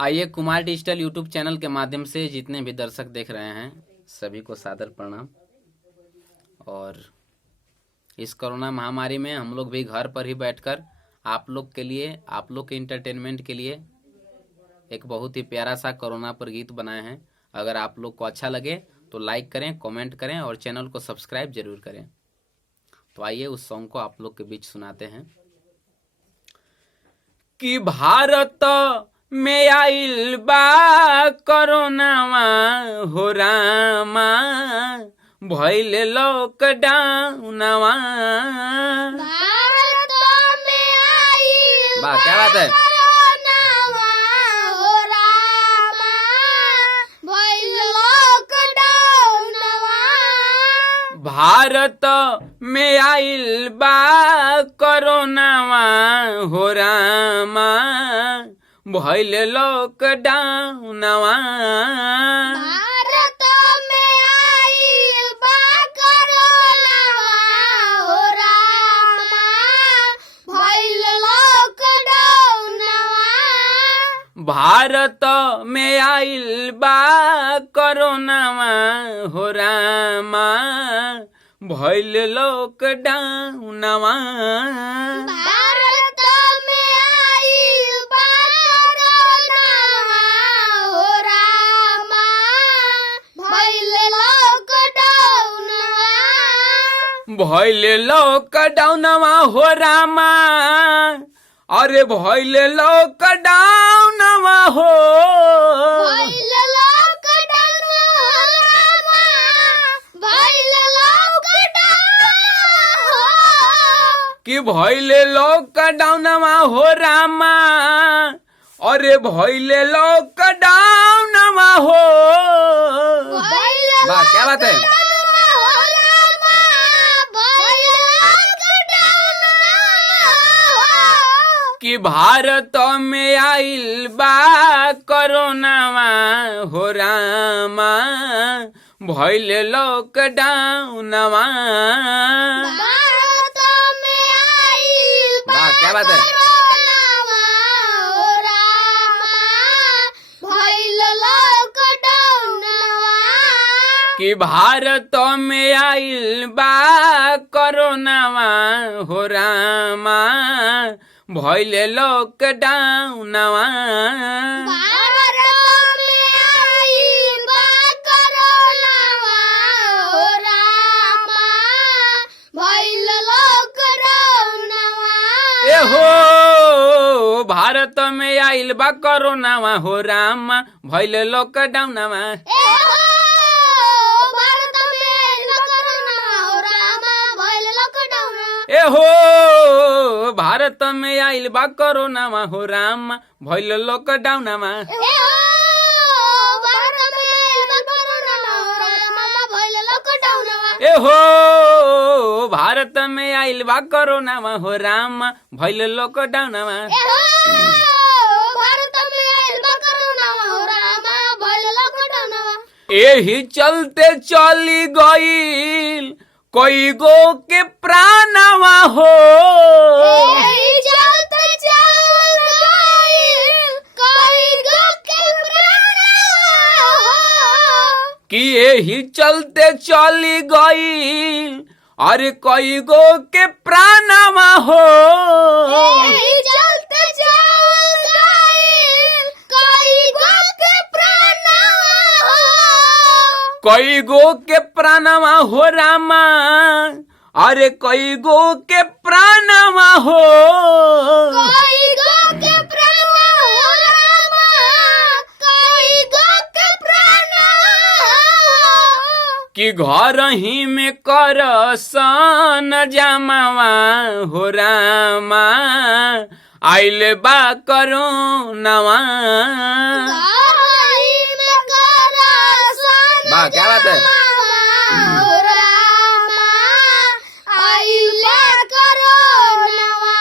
आइए Kumar digital YouTube channel के माध्यम से जितने भी दर्शक देख रहे हैं सभी को सादर प्रणाम। और इस कोरोना महामारी में हम लोग भी घर पर ही बैठकर आप लोग के लिए, आप लोग के इंटरटेनमेंट के लिए एक बहुत ही प्यारा सा कोरोना पर गीत बनाए हैं। अगर आप लोग को अच्छा लगे तो लाइक करें, कमेंट करें और चैनल को सब्सक्राइब जरूर करें। तो आइए उस सॉन्ग को आप लोग के बीच सुनाते हैं। कि भारत में आइल बा कोरोनावा हो रामा, भइल लॉकडाउनवा। भारत में आइल वाह, क्या बात है। कोरोनावा हो रामा, भइल लॉकडाउनवा। भारत में आइल बा कोरोनावा हो रामा, भइल लॉकडाउनवा। भारत में आइल बा कोरोनावा हो रामा, भइल लॉकडाउनवा। भारत में आइल बा कोरोनावा हो रामा, भइल लॉकडाउनवा। भारत में आइल बा कोरोनावा हो रामा, भइल लॉकडाउनवा। भइल लॉकडाउनवा हो रामा, अरे भइल लॉकडाउनवा हो। भइल लॉकडाउनवा हो रामा, भइल लॉकडाउन। कि भइल लॉकडाउनवा हो रामा, अरे भइल लॉकडाउनवा हो। भइल वाह, क्या बात है। लॉकडाउनवा हो रामा, भइल लॉकडाउन। कि भारत में आइल बा कोरोनावा हो रामा, भइल लॉकडाउनवा। भारत में आइल बा वाह, क्या बात है। कोरोनावा हो रामा, भइल लॉकडाउनवा। कि भारत में आइल बा कोरोनावा हो रामा, भइल लॉकडाउनवा। भारत में आइल बा कोरोनावा हो रामा, भइल लॉकडाउनवा। ए हो भारत में आइल बा कोरोनावा हो रामा, भइल लॉकडाउनवा। ए हो भारत में आइल बा कोरोनावा हो रामा, भइल लॉकडाउनवा। ए हो भारत में आइल बा कोरोनावा हो रामा, भइल लॉकडाउनवा। ए हो भारत में आइल बा कोरोनावा हो रामा, भइल लॉकडाउनवा। ए हो भारत में आइल बा कोरोनावा हो रामा, भइल लॉकडाउनवा। ए हो भारत में आइल बा कोरोनावा हो रामा, भइल लॉकडाउनवा। एही चलते चली गईल कई गो के प्राणवा हो। एही चलते चल गइल कई गो के प्राणवा हो। कि एही चलते चली गईल अरे कई गो के प्राणवा हो। एही चलते चल गइल कई गो के प्राणवा हो। कई गो के प्राणवा हो रामा, अरे कई गो के प्राणवा हो। कई गो के प्राणवा हो रामा, कई गो के प्राणवा हो। कि घर ही में कर सन जमावा हो रामा, आइल बा कोरोनावा। घरही में करासन वाह, क्या बात है। जमावा हो रामा, आइले कोरोनावा।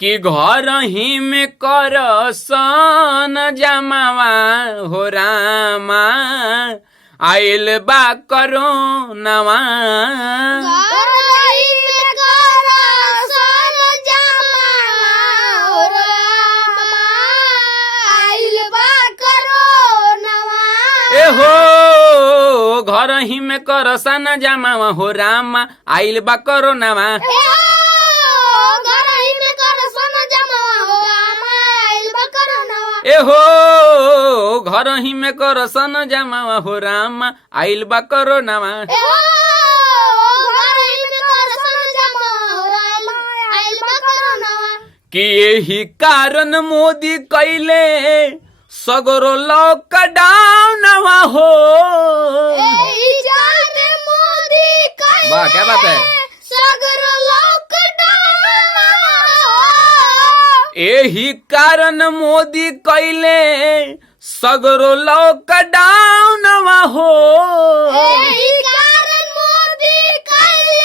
कि घर ही में कर सन जमावा हो रामा, आइल बा कोरोनावा। घरही में करासन जमावा हो रामा, आइल घर ही में करसा न जमावा हो रामा आइल बा कोरोनावा ए हो घर ही में कर सन जमा हो रामा आइल बा कोरोनावा ए हो घर ही में करसा न जमावा हो रामा आइल बा कोरोनावा ए हो घर ही में कर सन जमा हो रामा आइल बा कोरोनावा कि यही कारण मोदी कैले सगरो लॉकडाउन हो ए जाने मोदी कहे वाह क्या बात है सगर लॉकडाउन यही कारण मोदी कैले सगरो लॉकडाउन हो एही कारण मोदी कहे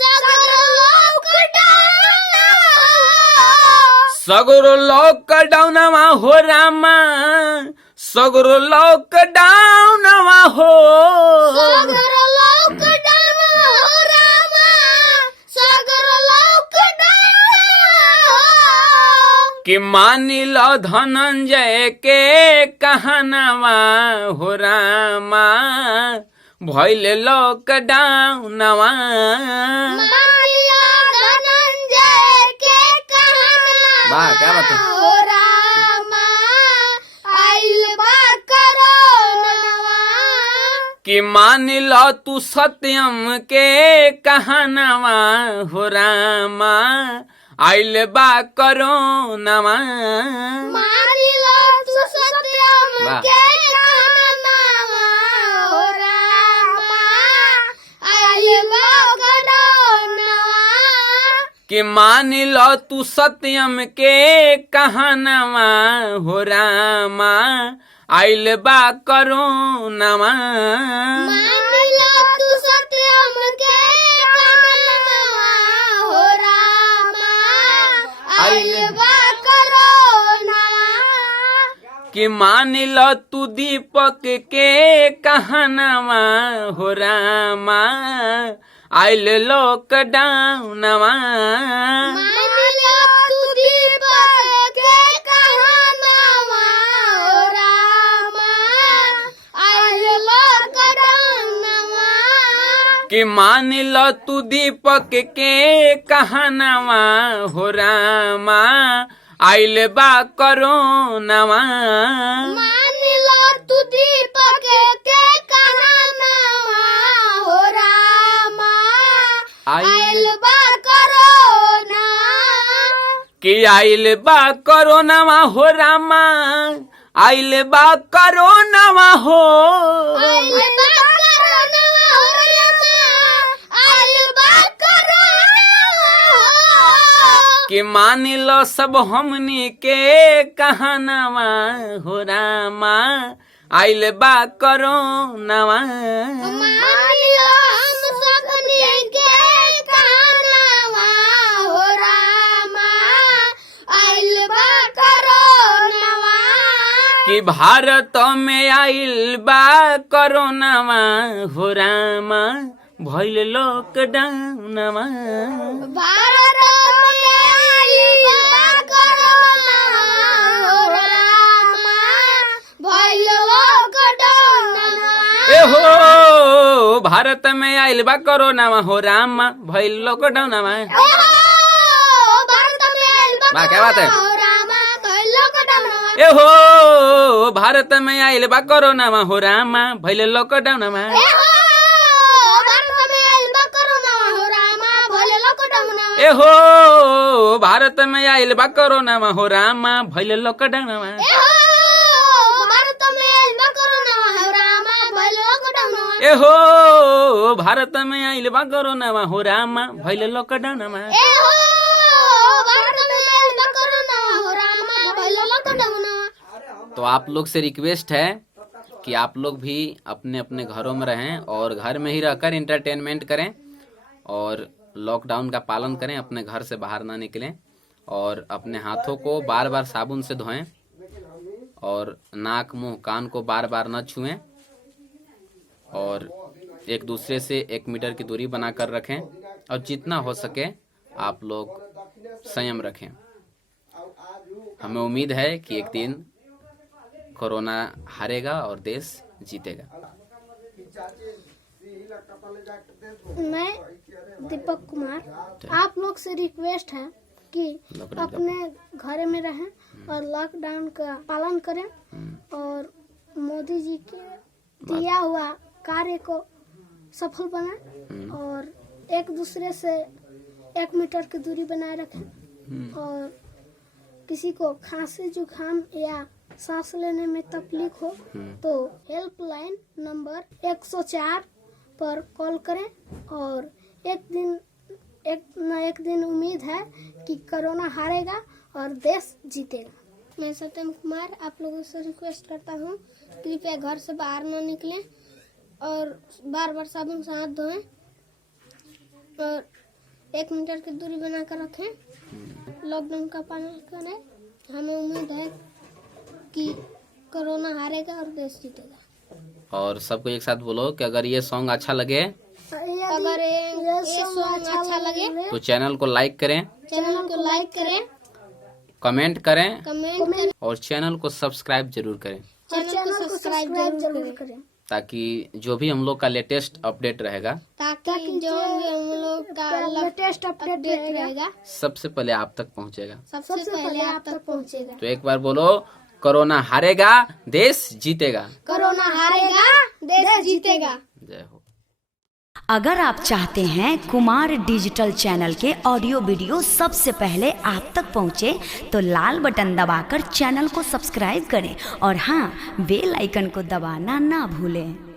सगर लॉकडाउन सगरो लॉकडाउन हो रामा सगरो लॉकडाउन हो सगर लॉकडाउन हो रामा सगर लॉकडाउन कि मानी लो धनंजय के कहनावा हो रामा भइल लॉकडाउनवा मालिया धनंजय के कहना वाह क्या बात है हो रामा आइल बा कोरोनावा कि मान लो तू सत्यम के कहनावा हो रामा आइल बा कोरोनावा मानिलो तू सत्यम वाह। के कहनावा हो रामा आइल बा कोरोनावा कि मान लो तू सत्यम के कहनावा हो रामा आइल बा कोरोनावा मानिलो तू सत्यम के कहनावा हो रामा आइल बा कोरोनावा कि मान लो तू दीपक के कहनावा हो रामा आइल लॉकडाउनवा मानिलो तू दीपक के कहनावा हो रामा आइल लॉकडाउनवा कि मान लो तू दीपक के कहनावा हो रामा आइल बा कोरोनावा मानिलो तू दीपक के कहनावा हो रामा आइल बा कोरोना कि आइल बा कोरोनावा हो रामा आइल बा कोरोनावा हो आइल बा कोरोनावा हो रामा आइल बा कोरोना कि मान लो सब हमनी के कहनावा हो रामा आइल बा कोरोनावा मानिलो हम सबनी के कहनावा हो रामा आइल बा कोरोनावा कि भारत में आइल बा कोरोनावा हो रामा भइल लॉकडाउनवा भारत में आइल बा कोरोना हो रामा भइल लॉकडाउन ए हो भारत में आइल बा कोरोनावा हो रामा भइल लॉकडाउनवा भारत में आइल बा वाह क्या बात है हो रामा भइल लॉकडाउन ए हो भारत में आइल बा कोरोनावा हो रामा भइल लॉकडाउनवा भारत में आइल बा कोरोना हो रामा भइल लॉकडाउन ए हो भारत में आइल बा कोरोनावा हो रामा भइल लॉकडाउनवा भारत में आइल बा कोरोना हो रामा भइल लॉकडाउन ए हो भारत में आइल बा कोरोनावा हो रामा भइल लॉकडाउनवा भारत में आइल बा कोरोना हो रामा भइल लॉकडाउन तो आप लोग से रिक्वेस्ट है कि आप लोग भी अपने अपने घरों में रहें और घर में ही रहकर इंटरटेनमेंट करें और लॉकडाउन का पालन करें, अपने घर से बाहर ना निकलें और अपने हाथों को बार बार साबुन से धोएं और नाक मुंह कान को बार बार न छुएं और एक दूसरे से 1 मीटर की दूरी बनाकर रखें और जितना हो सके आप लोग संयम रखें। हमें उम्मीद है कि एक दिन कोरोना हारेगा और देश जीतेगा। मैं दीपक कुमार, आप लोग से रिक्वेस्ट है कि अपने घर में रहें और लॉकडाउन का पालन करें और मोदी जी के दिया हुआ कार्य को सफल बनाएं और एक दूसरे से 1 मीटर की दूरी बनाए रखें और किसी को खांसी जुकाम या सांस लेने में तकलीफ हो तो हेल्पलाइन नंबर 104 पर कॉल करें और एक दिन उम्मीद है कि कोरोना हारेगा और देश जीतेगा। मैं सत्यम कुमार आप लोगों से रिक्वेस्ट करता हूँ, कृपया घर से बाहर न निकलें और बार बार साबुन से हाथ धोएं और 1 मीटर की दूरी बनाकर रखें। लॉकडाउन का पालन करें। हमें उम्मीद है कि कोरोना हारेगा और देश जीतेगा। और सबको एक साथ बोलो कि अगर ये सॉन्ग अच्छा लगे, अगर ये सॉन्ग अच्छा लगे तो चैनल को लाइक करें, कमेंट करें और चैनल को सब्सक्राइब जरूर करें, ताकि जो भी हम लोग का लेटेस्ट अपडेट रहेगा सबसे पहले आप तक पहुंचेगा। तो एक बार बोलो, कोरोना हारेगा, देश जीतेगा। कोरोना हारेगा, देश जीतेगा। जय हो। अगर आप चाहते हैं कुमार डिजिटल चैनल के ऑडियो वीडियो सबसे पहले आप तक पहुंचे तो लाल बटन दबाकर चैनल को सब्सक्राइब करें और हाँ, बेल आइकन को दबाना ना भूलें।